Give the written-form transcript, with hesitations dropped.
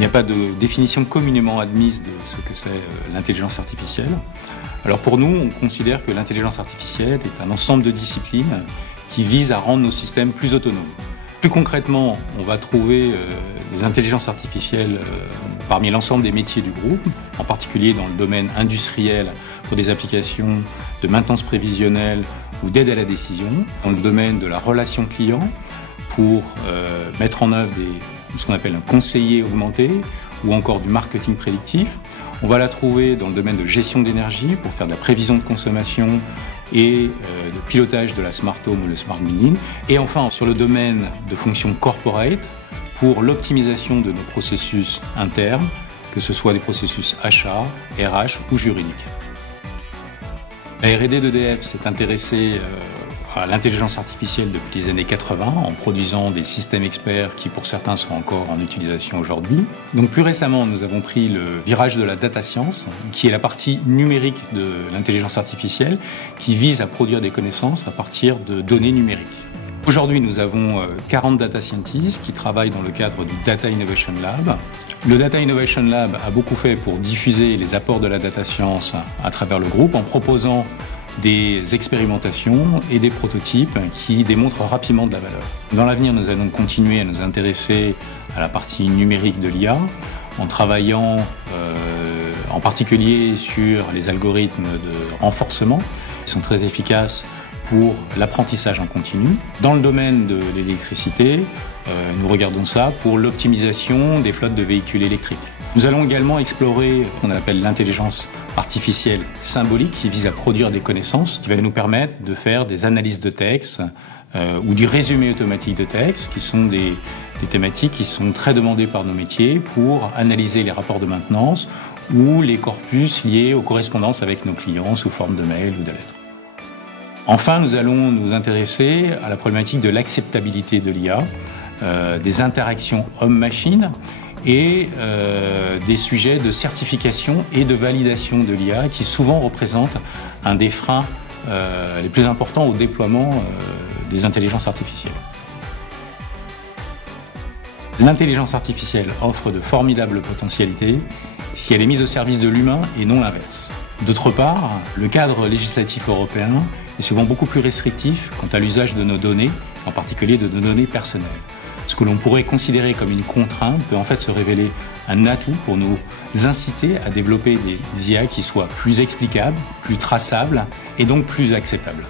n'y a pas de définition communément admise de ce que c'est l'intelligence artificielle. Alors pour nous, on considère que l'intelligence artificielle est un ensemble de disciplines qui visent à rendre nos systèmes plus autonomes. Plus concrètement, on va trouver des intelligences artificielles parmi l'ensemble des métiers du groupe, en particulier dans le domaine industriel pour des applications de maintenance prévisionnelle ou d'aide à la décision, dans le domaine de la relation client pour mettre en œuvre ce qu'on appelle un conseiller augmenté ou encore du marketing prédictif. On va la trouver dans le domaine de gestion d'énergie pour faire de la prévision de consommation et de pilotage de la smart home ou le smart building. Et enfin, sur le domaine de fonctions corporate pour l'optimisation de nos processus internes, que ce soit des processus achat, RH ou juridiques. La R&D d'EDF s'est intéressée à l'intelligence artificielle depuis les années 80 en produisant des systèmes experts qui pour certains sont encore en utilisation aujourd'hui. Donc plus récemment, nous avons pris le virage de la data science, qui est la partie numérique de l'intelligence artificielle qui vise à produire des connaissances à partir de données numériques. Aujourd'hui, nous avons 40 data scientists qui travaillent dans le cadre du Data Innovation Lab. Le Data Innovation Lab a beaucoup fait pour diffuser les apports de la data science à travers le groupe en proposant des expérimentations et des prototypes qui démontrent rapidement de la valeur. Dans l'avenir, nous allons continuer à nous intéresser à la partie numérique de l'IA en travaillant en particulier sur les algorithmes de renforcement qui sont très efficaces pour l'apprentissage en continu. Dans le domaine de l'électricité, nous regardons ça pour l'optimisation des flottes de véhicules électriques. Nous allons également explorer ce qu'on appelle l'intelligence artificielle symbolique qui vise à produire des connaissances, qui va nous permettre de faire des analyses de texte ou du résumé automatique de texte, qui sont des thématiques qui sont très demandées par nos métiers pour analyser les rapports de maintenance ou les corpus liés aux correspondances avec nos clients sous forme de mail ou de lettres. Enfin, nous allons nous intéresser à la problématique de l'acceptabilité de l'IA, des interactions homme-machine et des sujets de certification et de validation de l'IA qui souvent représentent un des freins les plus importants au déploiement des intelligences artificielles. L'intelligence artificielle offre de formidables potentialités si elle est mise au service de l'humain et non l'inverse. D'autre part, le cadre législatif européen est souvent beaucoup plus restrictif quant à l'usage de nos données, en particulier de nos données personnelles. Ce que l'on pourrait considérer comme une contrainte peut en fait se révéler un atout pour nous inciter à développer des IA qui soient plus explicables, plus traçables et donc plus acceptables.